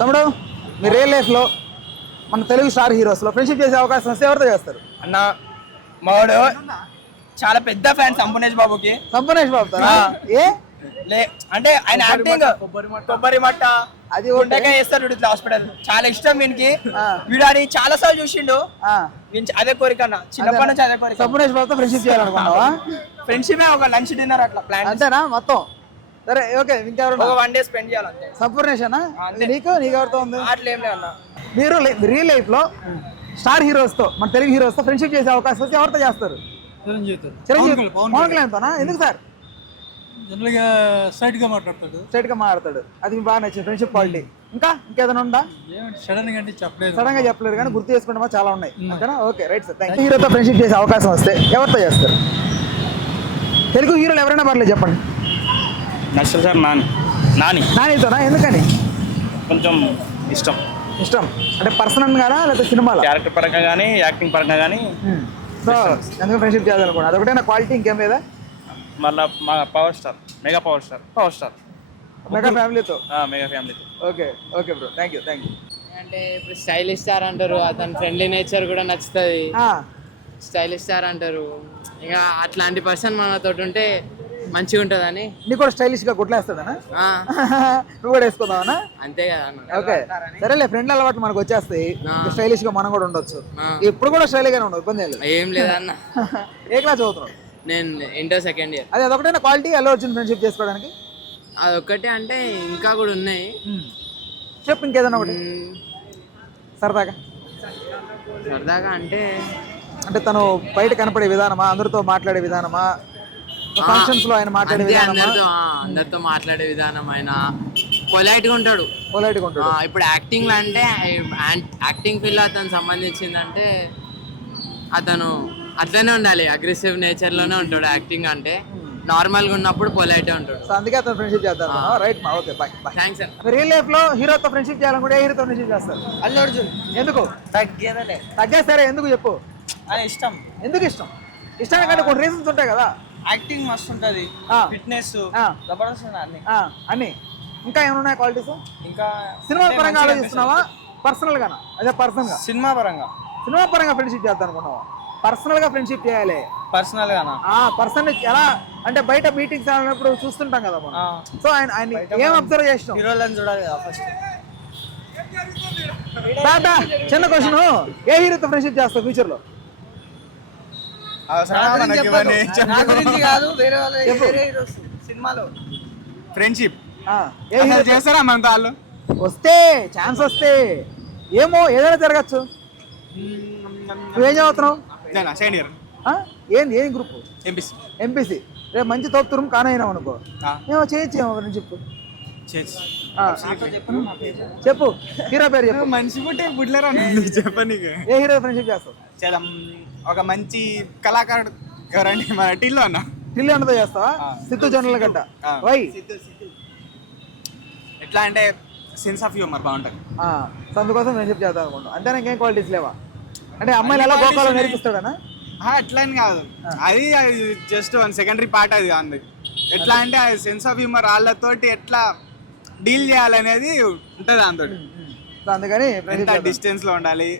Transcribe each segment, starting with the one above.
తమ్ముడు మీ రియల్ లైఫ్లో మన తెలుగు స్టార్ హీరోస్లో ఫ్రెండ్షిప్ చేసే అవకాశం వస్తే ఎవరితో చేస్తారు? అన్న మావాడు చాలా పెద్ద ఫ్యాన్ సంపూర్ణేష్ బాబుకి. సంపూర్ణేష్ బాబు ఏ అంటే ఆయన యాక్టింగ్ కొబ్బరి మట్ట అది ఉండగా చేస్తాడు ఇట్లా హాస్పిటల్ చాలా ఇష్టం వీనికి. వీడు అని చాలా సార్లు చూసిండు. అదే కోరిక అన్న చిన్నప్పటి నుంచి అదే కోరిక. సంపూర్ణేష్ బాబుతో ఫ్రెండ్షిప్ చేయాలనుకున్నావా? ఫ్రెండ్షిప్ ఒక లంచ్ డిన్నర్ అట్లా ప్లాన్ అంతేనా మొత్తం? సరే ఓకే, ఇంకెవరు? ఒక 1 day స్పెండ్ చేయాలంటే సంపూర్ణేష్ అన్నా. నీకు ఎవరితో ఉంది? అట్లా ఏం లేదు అన్న. మీరు రియల్ లైఫ్ లో స్టార్ హీరోస్ తో మన తెలుగు హీరోస్ తో ఫ్రెండ్షిప్ చేసే అవకాశం వస్తే ఎవరితో చేస్తారు? చిరంజీవి పవన్ కళ్యాణ్ తోనా? ఎందుకు సార్? జనరల్గా స్ట్రైట్ గా మాట్లాడతాడు. అది మీకు బాగా నచ్చింది ఫ్రెండ్షిప్ క్వాలిటీ. ఇంకేదైనా ఉందా? సడన్ గా చెప్పలేదు కానీ గుర్తు చేసుకుంటే చాలా ఉన్నాయి. అంతేనా? Okay right sir, thank you. హీరోతో ఫ్రెండ్షిప్ చేసే అవకాశం వస్తే ఎవరితో చేస్తారు? తెలుగు హీరోలు ఎవరైనా పర్లేదు చెప్పండి. నచ్చదు సార్. నానితోనా? ఎందుకని? కొంచెం ఇష్టం అంటే పర్సనల్ గానా లేకపోతే సినిమాలో? క్యారెక్టర్ పరంగా కానీ యాక్టింగ్ పరంగా కానీ. సో ఎందుకు ఫ్రెండ్షిప్ చేయాలనుకోండి, అదొకటే నా క్వాలిటీ, ఇంకేం లేదా? మళ్ళీ మా మెగా పవర్ స్టార్ మెగా ఫ్యామిలీతో. మెగా ఫ్యామిలీతో. Okay bro, thank you. అంటే ఇప్పుడు స్టైలిష్ స్టార్ అంటారు, అతని ఫ్రెండ్లీ నేచర్ కూడా నచ్చుతుంది. స్టైలిష్ స్టార్ అంటారు, ఇక అట్లాంటి పర్సన్ మనతో ఉంటే మంచిగా ఉంటుందని. నీకు కూడా స్టైలిష్ గా గుట్లేస్తాడనా? నువ్వు కూడా వేసుకుందావనా? అంతే కదా. ఓకే సరేలే, ఫ్రెండ్ అలవాట్లు మనకు వచ్చేస్తాయి, స్టైలిష్ గా మనం కూడా ఉండొచ్చు. ఇప్పుడు కూడా స్టైల్ గానే ఉండదు, ఇబ్బంది ఏం లేదన్న. ఏ క్లాస్ చదువుతున్నావు? నేను ఇంటర్ సెకండ్ ఇయర్. అదొకటేనా క్వాలిటీ అల్లు అర్జున్ ఫ్రెండ్షిప్ చేసుకోవడానికి? అదొక్కటే అంటే ఇంకా కూడా ఉన్నాయి. చెప్పు ఇంకేదైనా ఒకటి సరదాగా అంటే తను బయట కనపడే విధానమా, అందరితో మాట్లాడే విధానమా, ఫంక్షన్స్ లో ఆయన మాట్లాడే విధానమా? అందరితో మాట్లాడే విధానం, ఆయన పొలైట్ గా ఉంటాడు. ఇప్పుడు యాక్టింగ్ లో అంటే యాక్టింగ్ ఫీల్డ్ అతను సంబంధించిందంటే అతను అట్లనే ఉండాలి, అగ్రెసివ్ నేచర్ లోనే ఉంటాడు. యాక్టింగ్ అంటే నార్మల్ గా ఉన్నప్పుడు పొలైట్ ఉంటాడు. సో అందుకే అతను ఫ్రెండ్షిప్ చేద్దాం. రైట్ మా, okay bye. Thanks. Real life లో హీరోతో ఫ్రెండ్షిప్ చేయాలనుకుంటే ఏ హీరోతో ఫ్రెండ్షిప్ చేస్తారు? అల్లు అర్జున్. ఎందుకు? తగ్గేస్తారా? ఎందుకు చెప్పు? అది ఇష్టం. ఎందుకు ఇష్టం? ఇష్టానికంటే కొన్ని రీజన్స్ ఉంటాయి కదా. యాక్టింగ్ మస్తు ఉంటది, ఫిట్నెస్ జబర్దస్త్ అన్ని. ఇంకా ఏమన్నా క్వాలిటీస్? ఇంకా సినిమా పరంగా ఆలోచిస్తున్నావా, పర్సనల్ గానా? అదే పర్సనల్ గా. సినిమా పరంగా ఫ్రెండ్షిప్ చేద్దాం అనుకున్నావా? పర్సనల్ గా ఫ్రెండ్షిప్ చేయాలి. పర్సనల్ గానా? పర్సన్ ఎలా అంటే బయట మీటింగ్స్ ఆడినప్పుడు చూస్తుంటాం కదా మనం. సో ఆయన ఏం అబ్జర్వ్ చేసినాం? హీరోలను చూడాలి కదా ఫస్ట్. చిన్న క్వశ్చన్, ఏ హీరోతో ఫ్రెండ్షిప్ చేస్తావు ఫ్యూచర్ లో? సినిమాలో ఫ్రెండ్షిప్ ఏ హీరో చేస్తారా మన వాళ్ళు? వస్తే ఛాన్స్ వస్తే ఏమో ఏదైనా జరగచ్చు. నువ్వేం చదువుతున్నావు? Second year. ఏం గ్రూప్? ఎంపీసీ. రేపు మంచి తోపుతురం కానైనావు అనుకో, ఏమో చేయొచ్చు. ఏమో ఫ్రెండ్షిప్ చెప్పు. హీరో పేరు చెప్పు. మనిషి పుట్టే పుట్లేరా చెప్పని. ఏ హీరో ఫ్రెండ్షిప్ చేస్తావు? ఒక మంచి కళాకారుడు ఎవరండి మన టిల్లు అన్న. టిల్లు అన్నతో చేస్తావా? సిద్ధు జొన్నల గడ్డ. వై? ఎట్లా అంటే సెన్స్ ఆఫ్ హ్యూమర్ బాగుంటుంది. అందుకోసం ఫ్రెండ్షిప్ చేద్దాం అనుకుంటాం. అంతే, ఇంకేం క్వాలిటీస్ లేవా? అంటే అమ్మాయిలు ఎలా గోపాలో నేర్పిస్తాడనా? అట్లా అని కాదు, అది జస్ట్ వన్ సెకండరీ పార్ట్. అది అందుకు ఎట్లా అంటే అది సెన్స్ ఆఫ్ హ్యూమర్, వాళ్ళతోటి ఎట్లా డీల్ చేయాలనేది ఉంటుంది దాంతో. అందుకని ఎంత డిస్టెన్స్ లో ఉండాలి.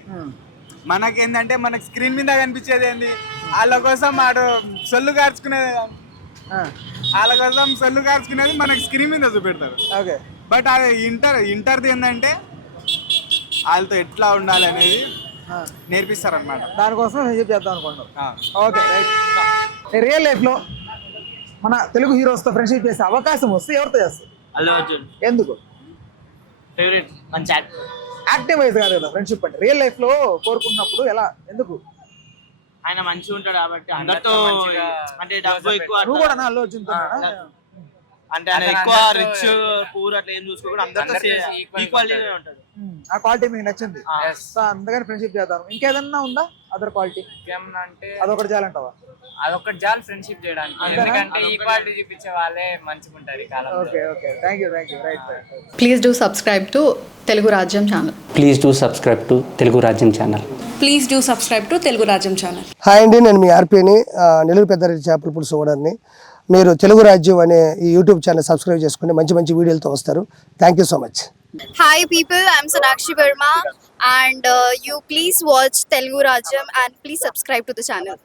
మనకేంటంటే మనకి స్క్రీన్ మీద కనిపించేది ఏంది, వాళ్ళ కోసం సొల్లు కార్చుకునేది మనకి స్క్రీన్ మీద చూపెడతారు. బట్ అది ఇంటర్ది ఏంటంటే వాళ్ళతో ఎట్లా ఉండాలి అనేది నేర్పిస్తారు అనమాట. దానికోసం ఫ్రెండ్షిప్ చేద్దాం అనుకుంటాం. Okay right. రియల్ లైఫ్ లో మన తెలుగు హీరోస్ తో ఫ్రెండ్షిప్ చేసే అవకాశం వస్తే ఎవరితో చేస్తారు? అల్లు అర్జున్. ఎందుకు? ఫేవరెట్, మంచి యాక్టివ్ వైజ్ కాదు కదా ఫ్రెండ్షిప్ అంటే. రియల్ లైఫ్ లో కోరుకున్నప్పుడు ఎలా? ఎందుకు? ఆయన మంచిగా ఉంటాడు కాబట్టి అందరితో. అంటే డబ్బు ఎక్కువ. నువ్వు కూడా అల్లు అర్జున్ తో అంటే ఆయన ఎక్కువ రిచ్ పూర్ అట్లా ఏం చూసుకోకుండా అందరితో ఈక్వాలిటీ ఉంటాడు. ఆ క్వాలిటీ మీకు నచ్చింది, సో అందుకని ఫ్రెండ్షిప్ చేద్దాం. ఇంకేదన్నా ఉందా అదర్ క్వాలిటీ? అంటే అదొకటి చాలంటావా? అదొకటి చాలు ఫ్రెండ్షిప్ చేయడానికి, ఎందుకంటే ఈక్వాలిటీ చూపించే వాళ్ళే మంచిగా ఉంటారు ఈ కాలంలో. Okay thank you right. Please do subscribe to Telugu Rajyam channel. Please do subscribe to Telugu Rajyam channel. Please do subscribe to Telugu Rajyam channel. Hi అండి, నేను మీ ఆర్పీని, నెల్లూరు పెద్దారెడ్డి చేపల పులుసు ఓనర్ని. మీరు తెలుగు రాజ్యం అనే ఈ యూట్యూబ్ ఛానల్ సబ్స్క్రైబ్ చేసుకుని మంచి మంచి వీడియోలతో వస్తారు. Thank you so much. Hi people, I'm Sonakshi Verma and you please watch Telugu Rajyam and please subscribe to the channel.